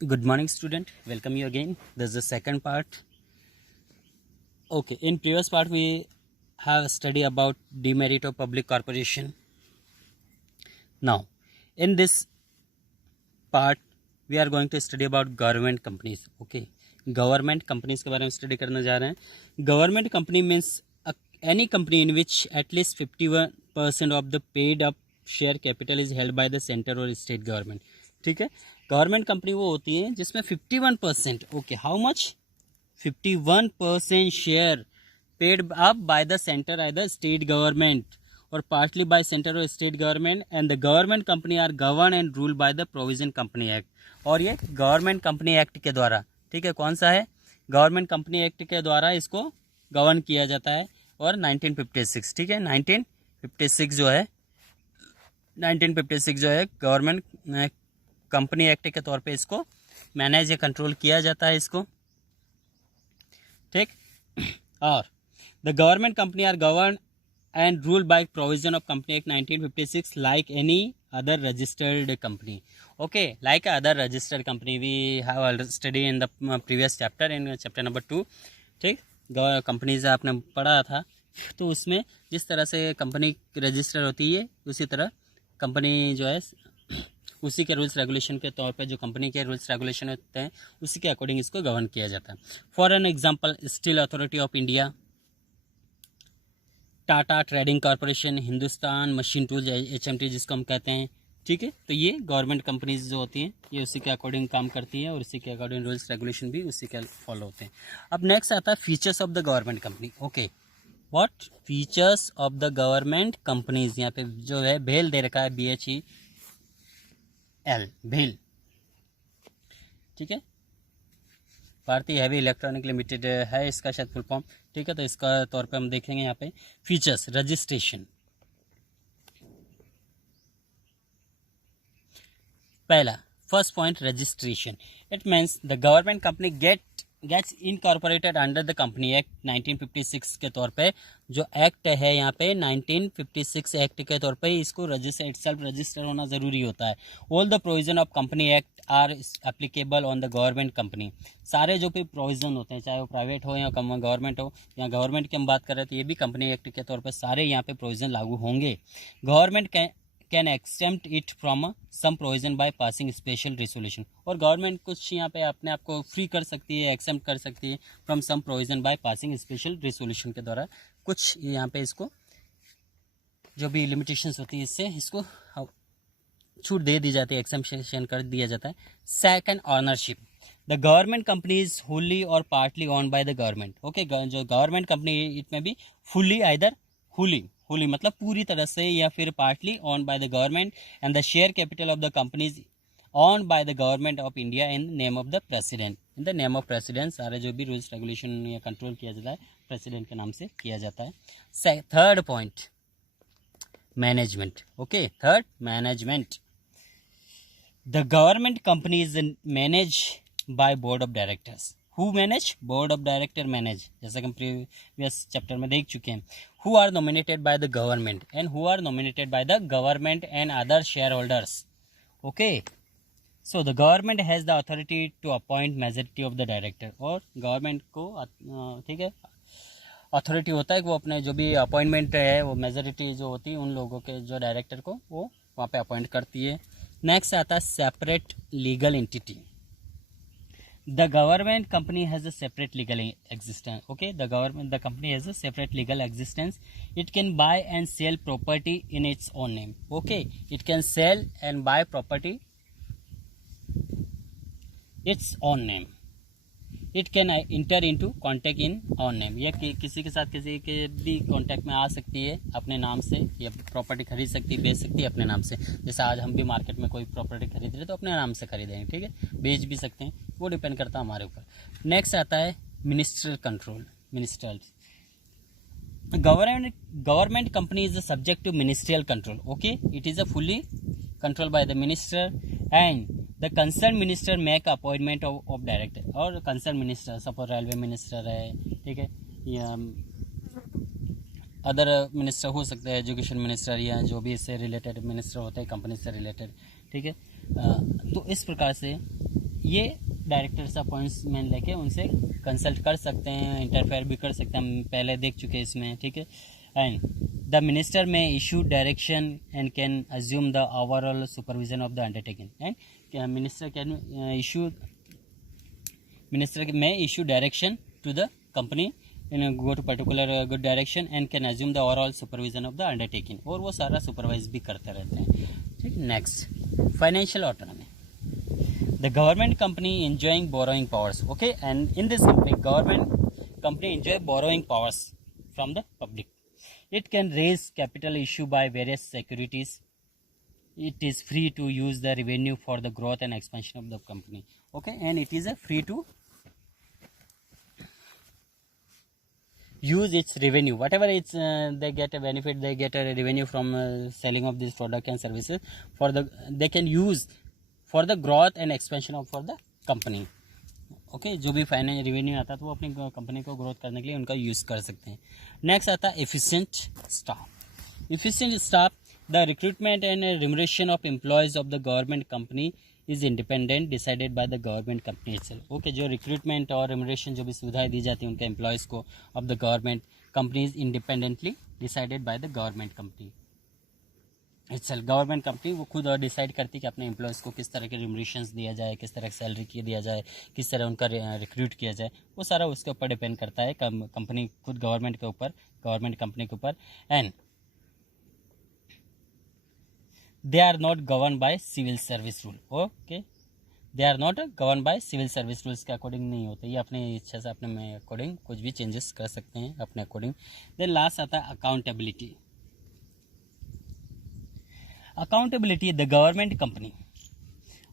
Good morning, student. Welcome you again. This is the second part. Okay, in previous part we have studied about demerit of public corporation. Now, in this part we are going to study about government companies. Okay, government companies के बारे में study करने जा रहे हैं. Government company means any company in which at least 51% of the paid up share capital is held by the center or state government. ठीक है, government company वो होती है जिसमें 51%, okay, how much, 51% share paid up by the centre I the state government और partly by centre और state government and the government company are govern and rule by the provision company act. और ये government company act के द्वारा, ठीक है, कौन सा है, गवर्नमेंट कंपनी एक्ट के द्वारा इसको गवर्न किया जाता है. और 1956, ठीक है, 1956 जो है, 1956 जो है गवर्नमेंट कंपनी एक्ट के तौर पे इसको मैनेज या कंट्रोल किया जाता है इसको, ठीक. और the government company are govern and rule by provision of company act 1956 like any other registered company. Okay, like other registered company we have study in the previous chapter, in chapter number 2. ठीक, companies आपने पढ़ा था, तो उसमें जिस तरह से company register होती है उसी तरह कंपनी जो है उसी के रूल्स रेगुलेशन के तौर पे जो कंपनी के रूल्स रेगुलेशन होते हैं उसी के अकॉर्डिंग इसको गवर्न किया जाता है. For an example, steel authority of India, Tata trading corporation, Hindustan machine tools HMT जिसको हम कहते हैं. ठीक है, तो ये गवर्नमेंट कंपनीज जो होती हैं ये उसी के अकॉर्डिंग काम करती हैं और उसी के अकॉर्डिंग रूल्स रेगुलेशन भी उसी के फॉलो होते हैं. अब नेक्स्ट आता है features of the government company. Okay, what features of the government companies, यहाँ पे जो है भेल दे रखा है, BHEL, भेल, ठीक है, भारतीय हैवी इलेक्ट्रॉनिक लिमिटेड है इसका शायद फुल फॉर्म. ठीक है, तो इसका तौर पे हम देखेंगे यहाँ पे फीचर्स. रजिस्ट्रेशन, पहला first point, registration. It means the government company gets incorporated under the company act 1956 के तौर पे. जो एक्ट है यहाँ पे 1956 एक्ट के तौर पे इसको रजिस्टर होना ज़रूरी होता है. All the provision of company act are applicable on the government company. सारे जो भी प्रोविजन होते हैं, चाहे वो प्राइवेट हो या गवर्नमेंट हो, या गवर्नमेंट की हम बात कर रहे हैं तो ये भी कंपनी एक्ट के तौर पर सारे यहाँ पे प्रोविजन लागू होंगे. Government can except it from some provision by passing special resolution. और गवर्नमेंट कुछ यहाँ पे अपने आप को फ्री कर सकती है, एक्सेप्ट कर सकती है from some provision by passing special resolution के द्वारा. कुछ यहाँ पे इसको जो भी लिमिटेशंस होती है इससे इसको छूट दे दी जाती है, एक्सेप्शन कर दिया जाता है. Second, ownership. The government company is fully और partly owned by the government. Okay, जो गवर्नमेंट कंपनी इट में भी फुल्ली आइदर फुली मतलब पूरी तरह से या फिर partly own by the government and the share capital of the companies own by the government of India in name of the president. In the name of president सारे जो भी rules regulation या कंट्रोल किया जाता है president के नाम से किया जाता है. Third point, management. Okay, third, management. The government company is manage by board of directors. Who manage, board of director manage, जैसा कि हम प्रीवियस चैप्टर में देख चुके हैं. Who are nominated by the government and who are nominated by the government and other share holders. Okay, so the government has the authority to appoint majority of the director. और government को, ठीक है, authority होता है कि वो अपने जो भी अपॉइंटमेंट है वो मेजॉरिटी जो होती है उन लोगों के जो डायरेक्टर को वो वहाँ पे अपॉइंट करती है. नेक्स्ट आता है separate legal entity. The government company has a separate legal existence. Okay, the company has a separate legal existence. It can buy and sell property in its own name. Okay, it can sell and buy property its own name. It can enter into contact in own name. या किसी के साथ किसी के भी contact में आ सकती है अपने नाम से, या प्रॉपर्टी खरीद सकती है, बेच सकती है अपने नाम से. जैसे आज हम भी मार्केट में कोई प्रॉपर्टी खरीद रहे तो अपने नाम से खरीदेंगे, ठीक है, बेच भी सकते हैं, वो डिपेंड करता है हमारे ऊपर. नेक्स्ट आता है ministerial control. Government company is subject to ministerial control. Okay, it is a fully control by the minister and the concern minister make appointment of director. और concern minister, suppose railway minister है, ठीक है, या other minister हो सकते हैं, education minister या जो भी इससे रिलेटेड मिनिस्टर होते हैं कंपनी से रिलेटेड, ठीक है. तो इस प्रकार से ये डायरेक्टर्स अपॉइंटमेंट लेके उनसे कंसल्ट कर सकते हैं, इंटरफेयर भी कर सकते हैं, हम पहले देख चुके हैं इसमें, ठीक है। एंड द मिनिस्टर में issue direction and can assume the overall supervision of the undertaking. And minister can issue may issue direction to the company and go to particular good direction and can assume the overall supervision of the undertaking, और वो सारा supervise भी करते रहते हैं, ठीक। Next, financial autonomy, the government company enjoying borrowing powers, okay, and in this company enjoy borrowing powers from the public. It can raise capital issue by various securities. It is free to use the revenue for the growth and expansion of the company, okay, and it is a free to use its revenue, whatever it's they get a benefit, they get a revenue from selling of this product and services, for the they can use for the growth and expansion of for the company, okay, जो भी finance revenue आता है तो वो अपनी company को growth करने के लिए उनका यूज़ कर सकते हैं। नेक्स्ट आता है efficient staff. Efficient staff, the recruitment and remuneration of employees of the government company is independent decided by the government company itself, okay, जो रिक्रूटमेंट और रिम्यूनरेशन जो भी सुविधाएं दी जाती हैं उनके एम्प्लॉयज़ को of the government company is independently decided by the government company itself. Government company वो खुद और डिसाइड करती है कि अपने एम्प्लॉयज़ को किस तरह के रिम्यूनरेशंस दिया जाए, किस तरह की सैलरी की दिया जाए, किस तरह उनका रिक्रूट किया जाए, वो सारा उसके ऊपर डिपेंड करता है, कंपनी खुद गवर्नमेंट के ऊपर, गवर्नमेंट कंपनी के ऊपर। And they are not governed by civil service rule, okay, they are not governed by civil service rules के अकॉर्डिंग नहीं होते, ये अपने इच्छा से अपने में अकॉर्डिंग कुछ भी चेंजेस कर सकते हैं अपने अकॉर्डिंग। देन लास्ट आता है accountability. Accountability, the government company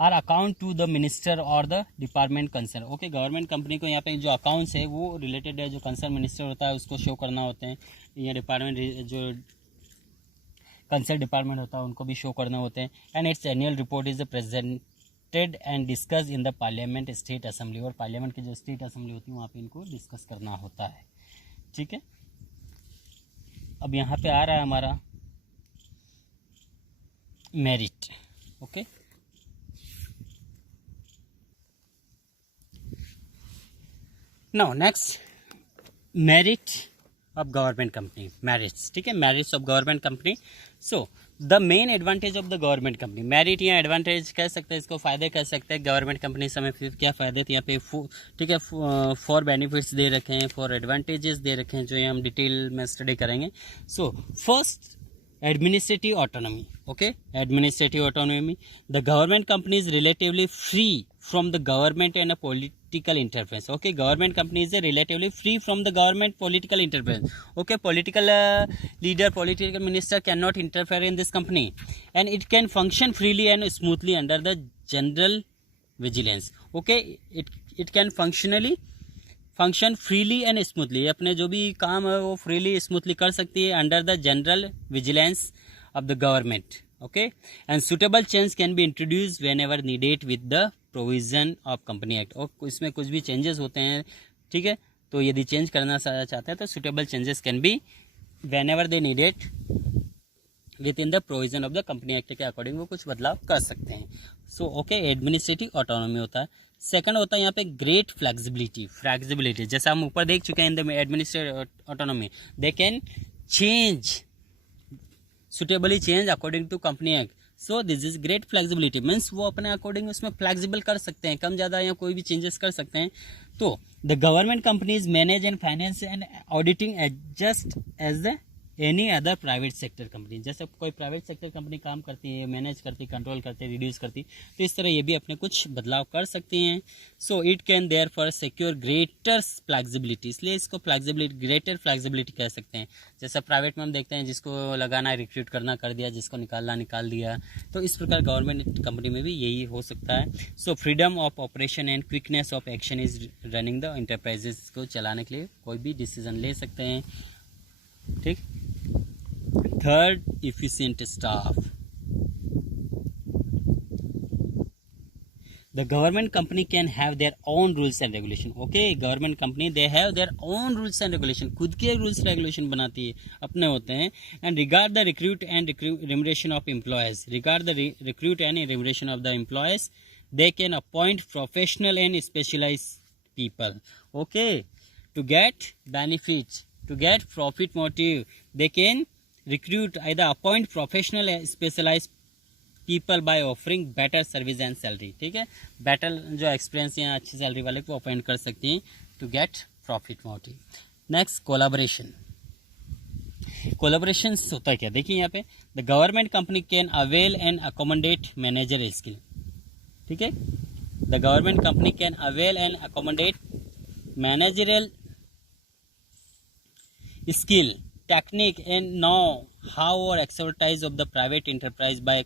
are account to the minister और the department concern, okay, government company को यहाँ पे जो अकाउंट्स है वो रिलेटेड है, जो कंसर्न मिनिस्टर होता है उसको शो करना होते हैं, या डिपार्टमेंट जो कंसर्न डिपार्टमेंट होता है उनको भी शो करना होते हैं। And it's annual report is presented and discuss in the parliament state assembly, और पार्लियामेंट की जो स्टेट असेंबली होती है वहाँ पे इनको डिस्कस करना होता है, ठीक है। अब यहाँ पे आ रहा है हमारा merit, okay, now next, merit of government company, merits, ठीक है, merits of government company. So the main advantage of the government company, merit या एडवांटेज कह सकते हैं, इसको फ़ायदे कह सकते हैं। गवर्नमेंट कंपनी से हमें फिर क्या फ़ायदे थे यहाँ पे, ठीक है, फॉर बेनिफिट्स दे रखे हैं, फॉर एडवांटेजेस दे रखे हैं, जो ये हम डिटेल में स्टडी करेंगे। So first, administrative autonomy, okay, administrative autonomy, the government company is relatively free from the government and a political interference, okay, government company is relatively free from the government political interference, okay, political leader, political minister cannot interfere in this company, and it can function freely and smoothly under the general vigilance, okay, it can function freely and smoothly, अपने जो भी काम है वो freely smoothly कर सकती है under the general vigilance of the government, okay, and suitable change can be introduced whenever needed with the provision of company act, और इसमें कुछ भी चेंजेस होते हैं, ठीक है, तो यदि चेंज करना चाहते हैं तो suitable changes can be when ever they needed with in the provision of the company act के अकॉर्डिंग वो कुछ बदलाव कर सकते हैं। सो ओके, एडमिनिस्ट्रेटिव ऑटोनॉमी होता है। सेकंड होता है यहाँ पे ग्रेट फ्लेक्सिबिलिटी, जैसा हम ऊपर देख चुके हैं in the administrative autonomy, they can suitably change according to company act. So this is great flexibility, means वो अपने अकॉर्डिंग उसमें फ्लेक्सिबल कर सकते हैं, कम ज़्यादा या कोई भी चेंजेस कर सकते हैं। तो the government companies manage and finance and auditing adjust as the any other private sector company, जैसे कोई प्राइवेट सेक्टर कंपनी काम करती है, मैनेज करती, कंट्रोल करती, रिड्यूस करती, तो इस तरह ये भी अपने कुछ बदलाव कर सकती हैं। So it can therefore secure greater flexibility, इसलिए इसको ग्रेटर फ्लेक्सिबिलिटी कह सकते हैं। जैसे प्राइवेट में हम देखते हैं जिसको लगाना रिक्रूट करना कर दिया, जिसको निकालना निकाल दिया, तो इस प्रकार गवर्नमेंट कंपनी में भी यही हो सकता है। So freedom of operation and quickness of action is running the enterprises, को चलाने के लिए कोई भी डिसीजन ले सकते हैं, ठीक। Third, efficient staff, the government company can have their own rules and regulation, okay, government company they have their own rules and regulation, खुद के rules regulation बनाती है, अपने होते हैं। and regard the recruit and remuneration of employees, regard the recruit and remuneration of the employees, they can appoint professional and specialized people. Okay, to get benefits, to get profit motive, they can recruit, either appoint professional and specialized people by offering better service and salary. ठीक है, better जो experience या अच्छी salary वाले को appoint कर सकती हैं to get profit motive. Next, collaboration. Collaboration होता है क्या, देखिए यहाँ पे, the government company can avail and accommodate manager skill. ठीक है, the government company can avail and accommodate managerial skill, technique and know how और expertise of the private enterprise by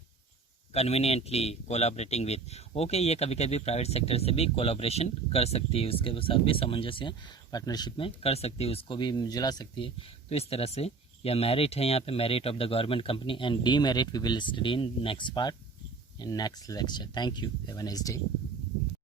conveniently collaborating with. Okay, ये कभी कभी private sector से भी collaboration कर सकती है, उसके साथ भी सामंजस्य पार्टनरशिप में कर सकती है, उसको भी मिला सकती है. तो इस तरह से यह मेरिट है यहाँ पे, merit of the government company, and demerit we will study in next part in next lecture. Thank you, have a nice day.